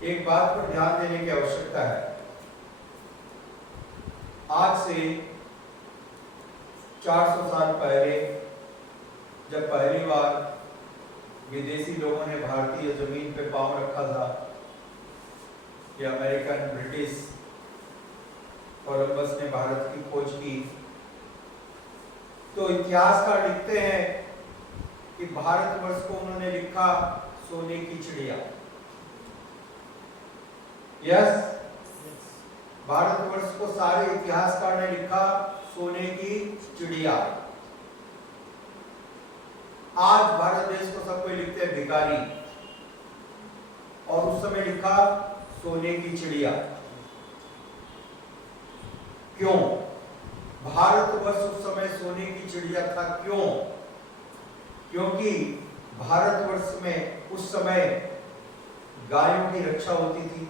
एक बात पर ध्यान देने की आवश्यकता है। आज से 400 साल पहले जब पहली बार विदेशी लोगों ने भारतीय जमीन पे पांव रखा था, या अमेरिकन, ब्रिटिश, कोलंबस ने भारत की खोज की, तो इतिहासकार लिखते हैं कि भारतवर्ष को उन्होंने लिखा सोने की चिड़िया। यस, भारतवर्ष को सारे इतिहासकार ने लिखा सोने की चिड़िया। आज भारत देश को सब कोई लिखते हैं भिखारी, और उस समय लिखा सोने की चिड़िया। क्यों? भारतवर्ष उस समय सोने की चिड़िया था। क्यों? क्योंकि भारतवर्ष में उस समय गायों की रक्षा होती थी,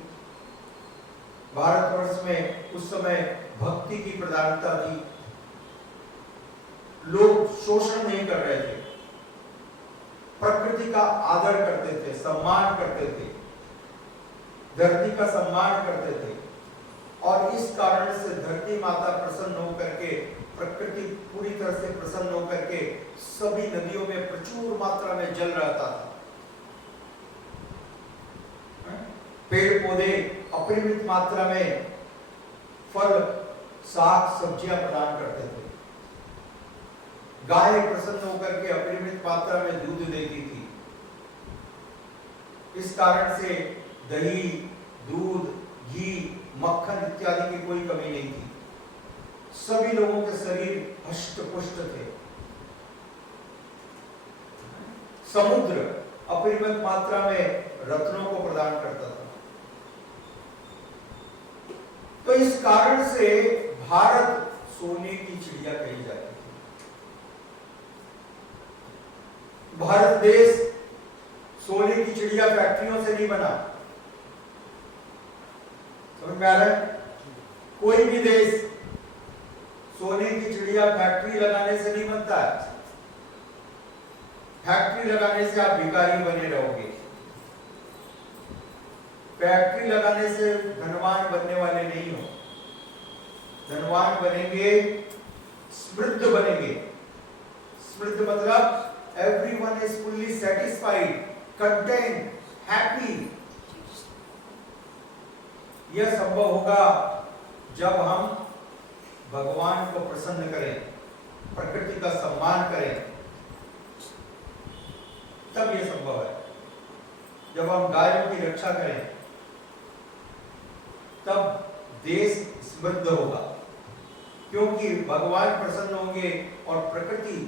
भारतवर्ष में उस समय भक्ति की प्रधानता थी, लोग शोषण नहीं कर रहे थे, प्रकृति का आदर करते थे, सम्मान करते थे, धरती का सम्मान करते थे, और इस कारण से धरती माता प्रसन्न होकर के, प्रकृति पूरी तरह से प्रसन्न होकर के सभी नदियों में प्रचुर मात्रा में जल रहता था। पेड़ पौधे अपरिमित मात्रा में फल, साग, सब्जियां प्रदान करते थे। गाय प्रसन्न होकर के अपरिमित मात्रा में दूध देती थी। इस कारण से दही, दूध, घी, मक्खन इत्यादि की कोई कमी नहीं थी। सभी लोगों के शरीर हष्ट पुष्ट थे। समुद्र अपरिमित मात्रा में रत्नों को प्रदान करता था। तो इस कारण से भारत सोने की चिड़िया कही जाती है। भारत देश सोने की चिड़िया फैक्ट्रियों से नहीं बना। समझ में आ रहा है? कोई भी देश सोने की चिड़िया फैक्ट्री लगाने से नहीं बनता है। फैक्ट्री लगाने से आप भिखारी बने रहोगे। फैक्ट्री लगाने से धनवान बनने वाले नहीं हो। धनवान बनेंगे, समृद्ध बनेंगे। समृद्ध मतलब everyone is fully satisfied, content, happy। यह संभव होगा जब हम भगवान को प्रसन्न करें, प्रकृति का सम्मान करें, तब यह संभव है। जब हम गायों की रक्षा करें, तब देश समृद्ध होगा, क्योंकि भगवान प्रसन्न होंगे और प्रकृति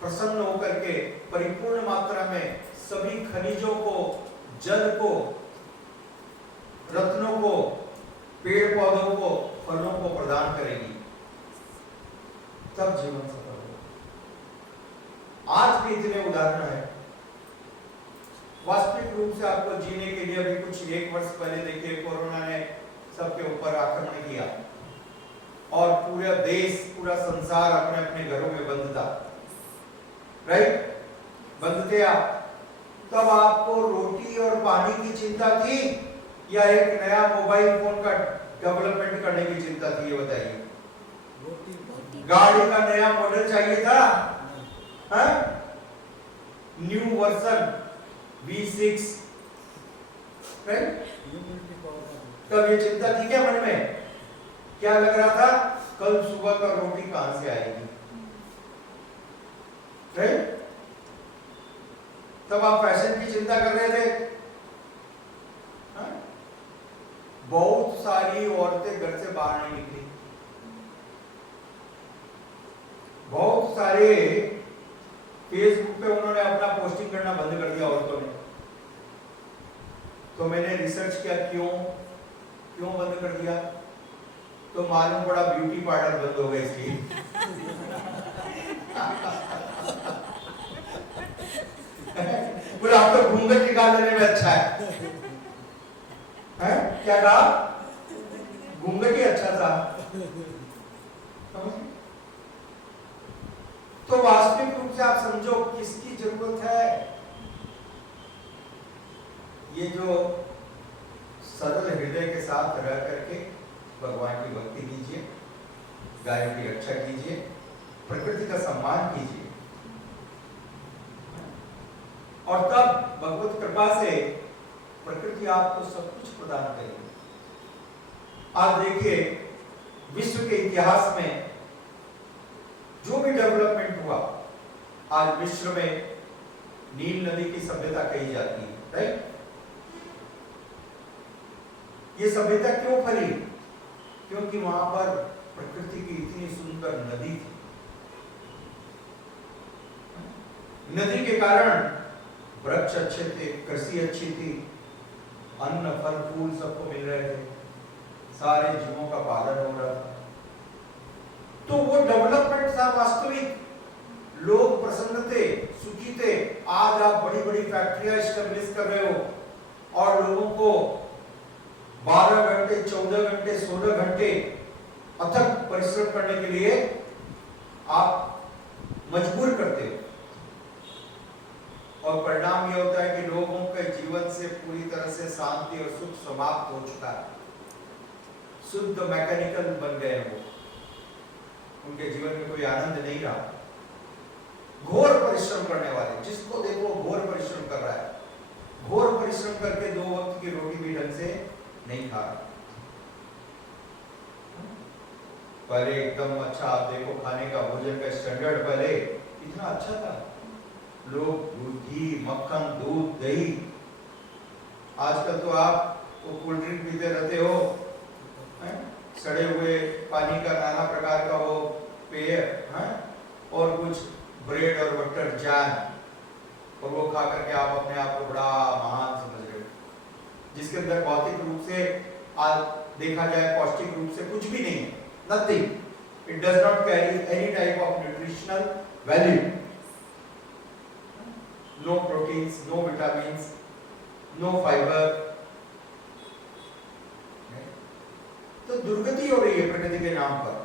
प्रसन्न होकर के परिपूर्ण मात्रा में सभी खनिजों को, जल को, रत्नों को, पेड़ पौधों को, फलों को प्रदान करेगी। तब जीवन सफल होगा। आज भी इतने उदाहरण हैं। वास्तविक रूप से आपको जीने के लिए अभी कुछ 1 वर्ष पहले देखिए, कोरोना ने सबके ऊपर आक्रमण किया और पूरा देश, पूरा संसार अपने अपने घरों में बंद था। राइट? बंद थे आप। तब आपको रोटी और पानी की चिंता थी या एक नया मोबाइल फोन का डेवलपमेंट करने की चिंता थी? ये बताइए। गाड़ी का नया मॉडल चाहिए था, न्यू वर्जन V6, राइट? तब ये चिंता थी क्या मन में? क्या लग रहा था? कल सुबह का रोटी कहां से आएगी? राइट? तब आप फैशन की चिंता कर रहे थे। बहुत सारी औरतें घर से बाहर नहीं निकली। बहुत सारे फेसबुक पे उन्होंने अपना पोस्टिंग करना बंद कर दिया औरतों ने। तो मैंने रिसर्च किया, क्यों बंद कर दिया? तो मालूम पड़ा ब्यूटी पार्लर बंद हो गए इसलिए। आप तो घूंघट निकाल लेने में अच्छा है? क्या कहा? घूंघट ही अच्छा था। तो वास्तविक रूप से आप समझो किसकी जरूरत है? ये जो सरल हृदय के साथ रह करके भगवान की भक्ति कीजिए, गायों की रक्षा कीजिए, प्रकृति का सम्मान कीजिए, और तब भगवत कृपा से प्रकृति आपको सब कुछ प्रदान करेगी। आज देखिए विश्व के इतिहास में जो भी डेवलपमेंट हुआ, आज विश्व में नील नदी की सभ्यता कही जाती है, राइट? ये सभ्यता क्यों फली? क्योंकि वहां पर प्रकृति की इतनी सुंदर नदी थी। नदी के कारण वृक्ष अच्छे थे, कृषि अच्छी थी, अन्न फल फूल सबको मिल रहे थे, सारे जीवों का पालन हो रहा था। तो वो डेवलपमेंट था वास्तविक, लोग प्रसन्न थे, सुखी थे। आज आप बड़ी बड़ी फैक्ट्रियां एस्टेब्लिश कर रहे हो और लोगों को 12 घंटे 14 घंटे 16 घंटे अथक परिश्रम करने के लिए आप मजबूर करते हो, और परिणाम यह होता है कि लोगों के जीवन से पूरी तरह से शांति और सुख समाप्त हो चुका है। शुद्ध मैकेनिकल बन गए हैं वो, उनके जीवन में कोई आनंद नहीं रहा। घोर परिश्रम करने वाले, जिसको देखो घोर परिश्रम कर रहा है, घोर परिश्रम करके 2 वक्त की रोटी भी ढंग से नहीं खा रहा। पहले एकदम अच्छा, आप देखो खाने का भोजन का स्टैंडर्ड पहले इतना अच्छा था, लोग घी मक्खन दूध दही। आजकल तो आप वो कोल्ड ड्रिंक पीते रहते हो, सड़े हुए पानी का नाना प्रकार का वो पेय, और कुछ ब्रेड और बटर जैम, और वो खा करके आप अपने आप को बड़ा महान समझ रहे हो, जिसके अंदर भौतिक रूप से आज देखा जाए पौष्टिक रूप से कुछ भी नहीं है, nothing, it does not carry any type of nutritional value, no proteins, no vitamins, no fibre. तो दुर्गति हो रही है प्रकृति के नाम पर,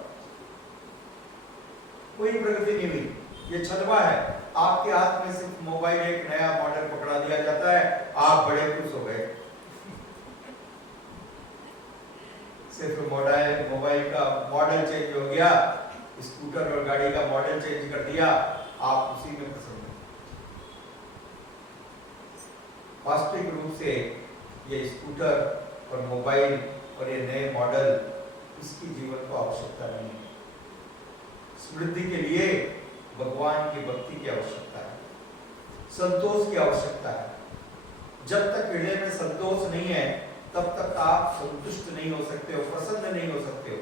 कोई प्रगति नहीं हुई। ये छलवा है, आपके हाथ में सिर्फ मोबाइल एक नया मॉडल पकड़ा दिया जाता है, आप बड़े खुश हो गए। सिर्फ मोबाइल का मॉडल चेंज हो गया, स्कूटर और गाड़ी का मॉडल चेंज कर दिया, आप उसी में पसंद हो। वास्तविक रूप से ये स्कूटर और मोबाइल और ये नए मॉडल, इसकी जीवन को आवश्यकता नहीं है। समृद्धि के लिए भगवान की भक्ति की आवश्यकता है, संतोष की आवश्यकता है। जब तक हृदय में संतोष नहीं है तब तक आप संतुष्ट नहीं हो सकते हो, प्रसन्न नहीं हो सकते हो।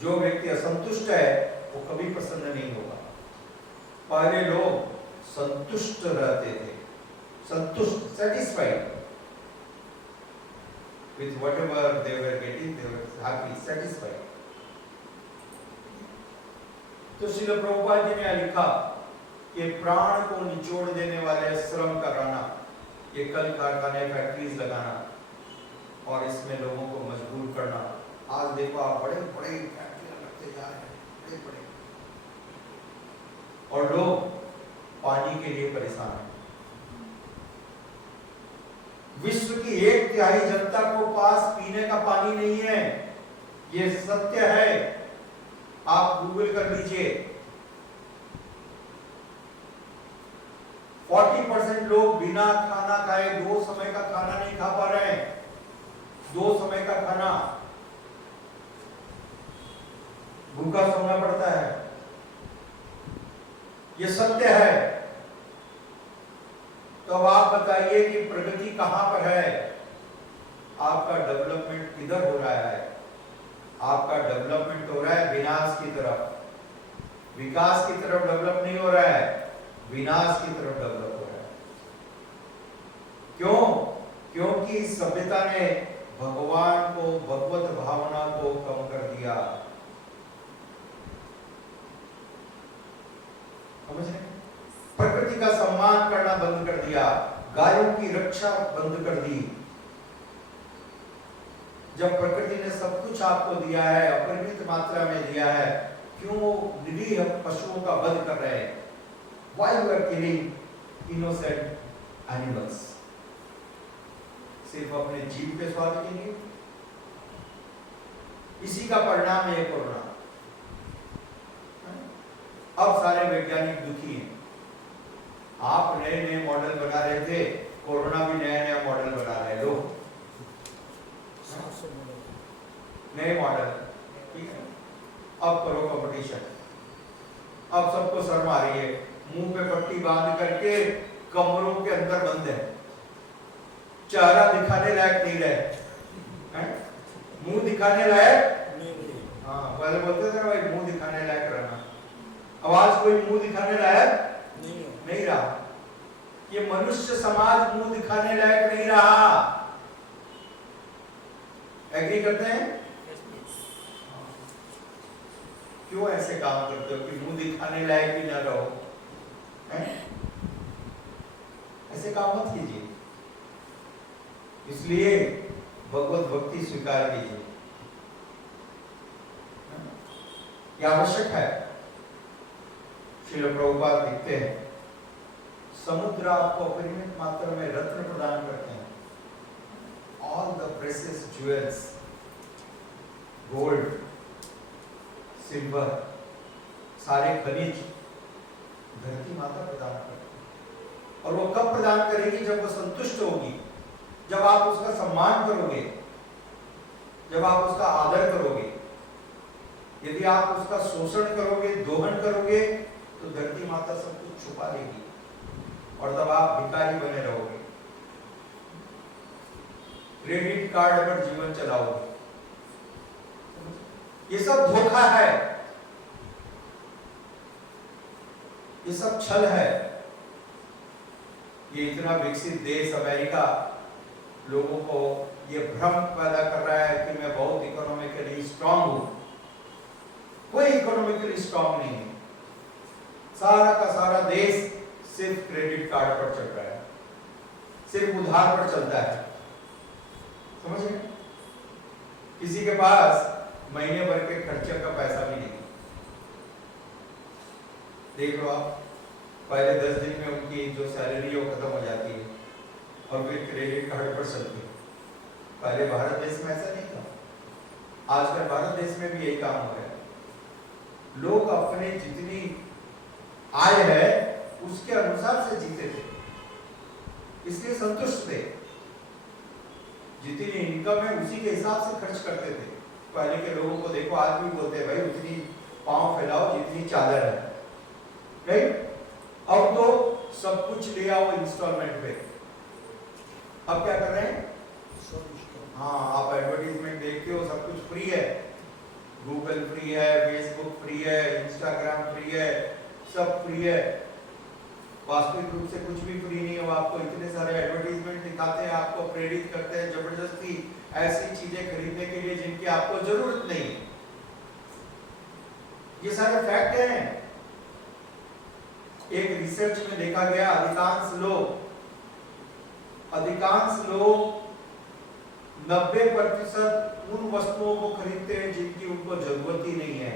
जो व्यक्ति असंतुष्ट है वो कभी प्रसन्न नहीं होगा। पहले लोग संतुष्ट रहते थे, संतुष्ट, satisfied with whatever they were getting, they were happy, satisfied. तो श्रील प्रभुपाद जी ने लिखा कि प्राण को निचोड़ देने वाले श्रम कराना, ये कल कारखाने फैक्ट्रीज लगाना और इसमें लोगों को मजबूर करना। आज देखो आप बड़े बड़े फैक्ट्रियां लगते जा रहे हैं, बड़े बड़े, और लोग पानी के लिए परेशान हैं। विश्व की 1/3 जनता को पास पीने का पानी नहीं है, ये सत्य है। आप गूगल कर लीजिए, 40% लोग बिना खाना खाए 2 समय का खाना नहीं खा पा रहे हैं। 2 समय का खाना, भूखा सोना पड़ता है, ये सत्य है। तो अब आप बताइए कि प्रगति कहां पर है? आपका डेवलपमेंट किधर हो रहा है? आपका डेवलपमेंट हो रहा है विनाश की तरफ। विकास की तरफ डेवलप नहीं हो रहा है, विनाश की तरफ डेवलप हो रहा है। क्यों? क्योंकि इस सभ्यता ने भगवान को, भगवत भावना को कम कर दिया। समझ रहे? प्रकृति का सम्मान करना बंद कर दिया, गायों की रक्षा बंद कर दी। जब प्रकृति ने सब कुछ आपको दिया है, अपरिमित मात्रा में दिया है, क्यों निरीह पशुओं का वध कर रहे हैं? Why you are killing innocent animals? सिर्फ अपने जीव के स्वाद के लिए। इसी का परिणाम है कोरोना। अब सारे वैज्ञानिक दुखी हैं। आप नए नए मॉडल बना रहे थे, कोरोना भी नया नया मॉडल बना रहे हैं लोग, नए मॉडल। ठीक है, अब करो कंपटीशन। अब सबको शर्म आ रही है, मुंह पे पट्टी बांध करके कमरों के अंदर बंद है, चेहरा दिखाने लायक नहीं रहे, मुंह दिखाने लायक। हाँ, पहले बोलते थे ना भाई मुंह दिखाने लायक रहना, अब आज कोई मुंह दिखाने लायक नहीं रहा। ये मनुष्य समाज मुंह दिखाने लायक नहीं रहा। एग्री करते हैं? क्यों ऐसे काम करते हो कि मुंह दिखाने लायक भी ना रहो? ऐसे काम मत कीजिए। इसलिए भगवत भक्ति स्वीकार कीजिए, यह आवश्यक है। श्रील प्रभुपाद लिखते हैं, समुद्र आपको अपरिमित मात्रा में रत्न प्रदान करते हैं। All the precious jewels, gold, silver, सारे खनिज धरती माता प्रदान करती है। और वो कब प्रदान करेगी? जब वो संतुष्ट होगी, जब आप उसका सम्मान करोगे, जब आप उसका आदर करोगे। यदि आप उसका शोषण करोगे, दोहन करोगे, तो धरती माता सब कुछ छुपा लेगी और तब आप भिखारी बने रहोगे, क्रेडिट कार्ड पर जीवन चलाओगे। ये सब धोखा है, ये सब छल है। ये इतना विकसित देश अमेरिका लोगों को ये भ्रम पैदा कर रहा है कि मैं बहुत इकोनॉमिकली स्ट्रांग हूं। कोई इकोनॉमिकली स्ट्रांग नहीं है। सारा का सारा देश सिर्फ क्रेडिट कार्ड पर चल रहा है, सिर्फ उधार पर चलता है। समझ गए? किसी के पास महीने भर के खर्चे का पैसा भी नहीं। देख लो आप, पहले 10 दिन में उनकी जो सैलरी है वो खत्म हो जाती है और फिर क्रेडिट कार्ड पर चलती है। पहले भारत देश में ऐसा नहीं था। आजकल भारत देश में भी यही काम हो रहा है। लोग अपने जितनी आय है उसके अनुसार से जीते थे, इसलिए संतुष्ट थे। जितनी इनकम है उसी के हिसाब से खर्च करते थे। पहले के लोगों को देखो, आज भी बोलते हैं भाई उतनी पांव फैलाओ जितनी चादर है, राइट? अब तो सब कुछ ले आओ इंस्टॉलमेंट पे। अब क्या कर रहे हैं? हाँ, आप एडवर्टीजमेंट देखते हो, सब कुछ फ्री है। गूगल फ्री है, फेसबुक फ्री है, इंस्टाग्राम फ्री है, सब फ्री है। वास्तविक रूप से कुछ भी फ्री नहीं है। आपको इतने सारे एडवर्टीजमेंट दिखाते हैं, आपको प्रेरित करते हैं जबरदस्ती ऐसी चीजें खरीदने के लिए जिनकी आपको जरूरत नहीं है। ये सारे फैक्ट हैं। एक रिसर्च में देखा गया, अधिकांश लोग 90% उन वस्तुओं को खरीदते हैं जिनकी उनको जरूरत ही नहीं है।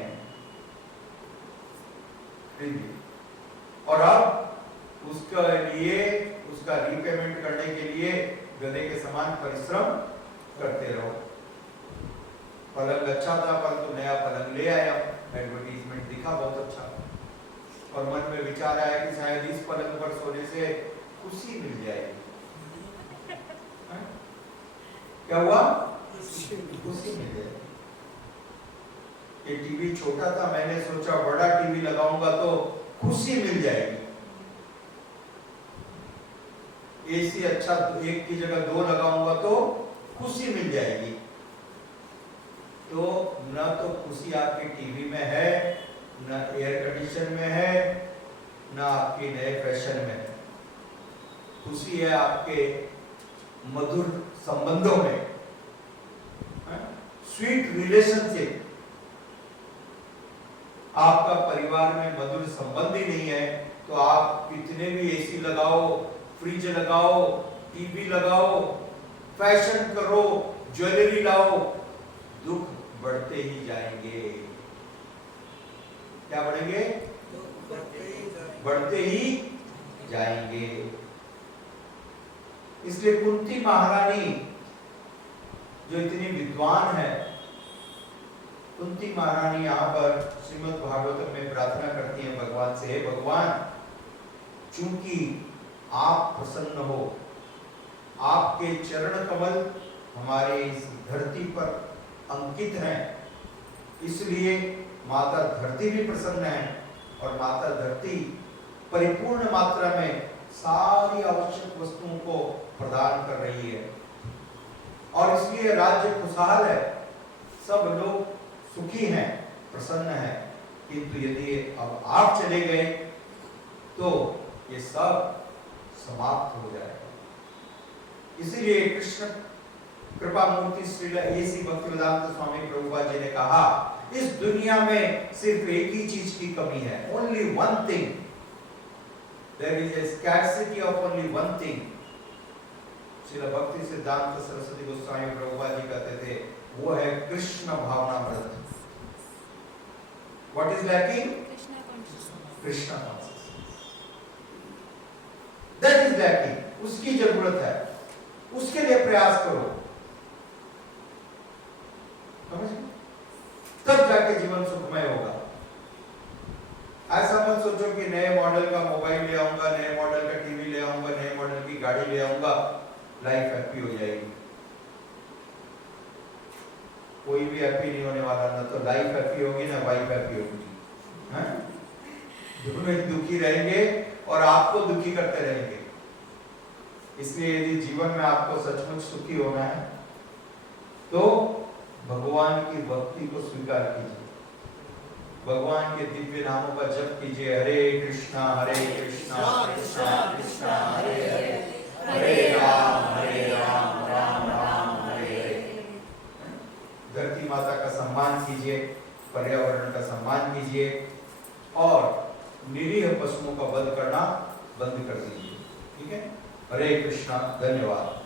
और अब उसका रीपेमेंट करने के लिए गधे के समान परिश्रम करते रहो। पलंग अच्छा था परंतु नया पलंग ले आया, एडवर्टीजमेंट दिखा बहुत अच्छा, और मन में विचार आया कि शायद इस पलंग पर सोने से खुशी मिल जाएगी। क्या हुआ? खुशी मिल जाएगी। ये टीवी छोटा था, मैंने सोचा बड़ा टीवी लगाऊंगा तो खुशी मिल जाएगी। एसी अच्छा, एक की जगह 2 लगाऊंगा तो खुशी मिल जाएगी। तो न तो खुशी आपके टीवी में है, न एयर कंडीशन में है, न आपके नए फैशन में है। खुशी है आपके मधुर संबंधों में, स्वीट रिलेशनशिप। आपका परिवार में मधुर संबंध ही नहीं है तो आप कितने भी एसी लगाओ, फ्रिज लगाओ, टीवी लगाओ, फैशन करो, ज्वेलरी लाओ, दुख बढ़ते ही जाएंगे। क्या बढ़ेंगे? बढ़ते ही जाएंगे। इसलिए कुंती महारानी जो इतनी विद्वान है, कुंती महारानी यहाँ पर श्रीमद् भागवतम में प्रार्थना करती हैं भगवान से, हे भगवान, चूंकि आप प्रसन्न हो, आपके चरण कमल हमारे इस धरती पर अंकित हैं, इसलिए माता धरती भी प्रसन्न है और माता धरती परिपूर्ण मात्रा में सारी आवश्यक वस्तुओं को प्रदान कर रही है और इसलिए राज्य खुशहाल है, सब लोग सुखी हैं, प्रसन्न हैं। किंतु यदि अब आप चले गए तो ये सब समाप्त हो जाएगा। इसलिए कृष्ण कृपा मूर्ति श्रील ऐसी भक्तिवेदांत स्वामी प्रभुपाद जी ने कहा, इस दुनिया में सिर्फ एक ही चीज की कमी है, only one thing, there is a scarcity of only one thing. Shrila Bhakti Siddhanta Saraswati Goswami Prabhupada ji कहते थे, वो है कृष्ण भावनामृत। What is lacking? Krishna consciousness, that is lacking. उसकी जरूरत है, उसके लिए प्रयास करो, तब जाके जीवन सुखमय होगा। ऐसा मत सोचो कि नए मॉडल का मोबाइल ले आऊंगा, नए मॉडल का टीवी ले आऊंगा, नए मॉडल की गाड़ी ले आऊंगा, लाइफ हैप्पी हो जाएगी। कोई भी हैप्पी नहीं होने वाला, ना तो लाइफ हैप्पी होगी ना वाइफ हैप्पी होगी, दोनों दुखी रहेंगे और आपको दुखी करते रहेंगे। इसलिए यदि जीवन में आपको सचमुच सुखी होना है तो भगवान की भक्ति को स्वीकार कीजिए, भगवान के दिव्य नामों का जप कीजिए। हरे कृष्णा कृष्णा कृष्णा हरे हरे, हरे राम राम राम हरे हरे। धरती माता का सम्मान कीजिए, पर्यावरण का सम्मान कीजिए और निरीह पशुओं का वध करना बंद कर दीजिए। ठीक है? हरे कृष्णा, धन्यवाद।